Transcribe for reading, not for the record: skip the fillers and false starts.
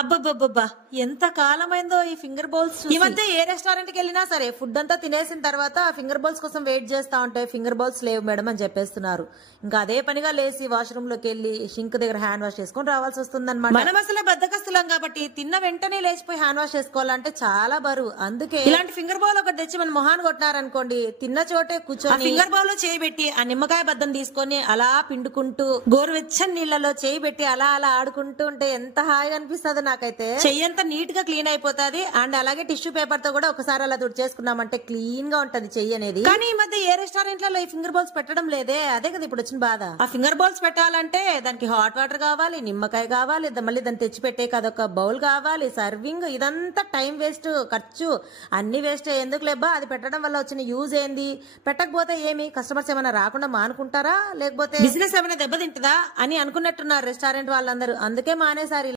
అబ్బబ్బబ్బబ్బా! ఎంత కాలమైందో ఈ ఫింగర్ బౌల్స్ చూసి. ఈ మధ్య ఏ రెస్టారెంట్ కి వెళ్ళినా సరే ఫుడ్ అంతా తినేసిన తర్వాత ఫింగర్ బౌల్స్ కోసం వెయిట్ చేస్తా ఉంటే ఫింగర్ బౌల్స్ లేవు మేడం అని చెప్పేస్తున్నారు. ఇంకా అదే పనిగా లేసి వాష్రూమ్ లోకి వెళ్ళి షింక్ దగ్గర హ్యాండ్ వాష్ చేసుకొని రావాల్సి వస్తుందన్నమాట. మనం అసలే బద్దకస్తులం కాబట్టి తిన్న వెంటనే లేచిపోయి హ్యాండ్ వాష్ చేసుకోవాలంటే చాలా బరువు. అందుకే ఇలాంటి ఫింగర్ బౌల్ ఒకటి తెచ్చి మన మొహాన్ని కొట్టినారనుకోండి, తిన్న చోటే కూర్చొని ఫింగర్ బౌల్ లో చేయి పెట్టి ఆ నిమ్మకాయ బద్దం తీసుకొని అలా పిండుకుంటూ గోరువెచ్చని నీళ్ళలో చేయి పెట్టి అలా అలా ఆడుకుంటూ ఉంటే ఎంత హాయిగా అనిపిస్తుంది. నాకైతే చెయ్యంతా నీట్ గా క్లీన్ అయిపోతుంది. అండ్ అలాగే టిష్యూ పేపర్ తో కూడా ఒకసారి అలా తుడిచేసుకున్నామంటే క్లీన్ గా ఉంటది చెయ్యి అనేది. కానీ ఈ మధ్య ఏ రెస్టారెంట్లలో ఈ ఫింగర్ బౌల్స్ పెట్టడం లేదే. అదే కదా ఇప్పుడు వచ్చిన బాధ. ఆ ఫింగర్ బౌల్స్ పెట్టాలంటే దానికి హాట్ వాటర్ కావాలి, నిమ్మకాయ కావాలి, మళ్ళీ దాన్ని తెచ్చి పెట్టే అదొక బౌల్ కావాలి, సర్వింగ్, ఇదంతా టైం వేస్ట్, ఖర్చు అన్ని వేస్ట్. ఎందుకు లేబ్బా అది పెట్టడం వల్ల వచ్చిన యూజ్ ఏంది? పెట్టకపోతే ఏమి కస్టమర్స్ ఏమైనా రాకుండా మానుకుంటారా, లేకపోతే బిజినెస్ ఏమైనా దెబ్బతింటుందా అని అనుకున్నట్టున్నారు రెస్టారెంట్ వాళ్ళందరూ. అందుకే మానేసారి.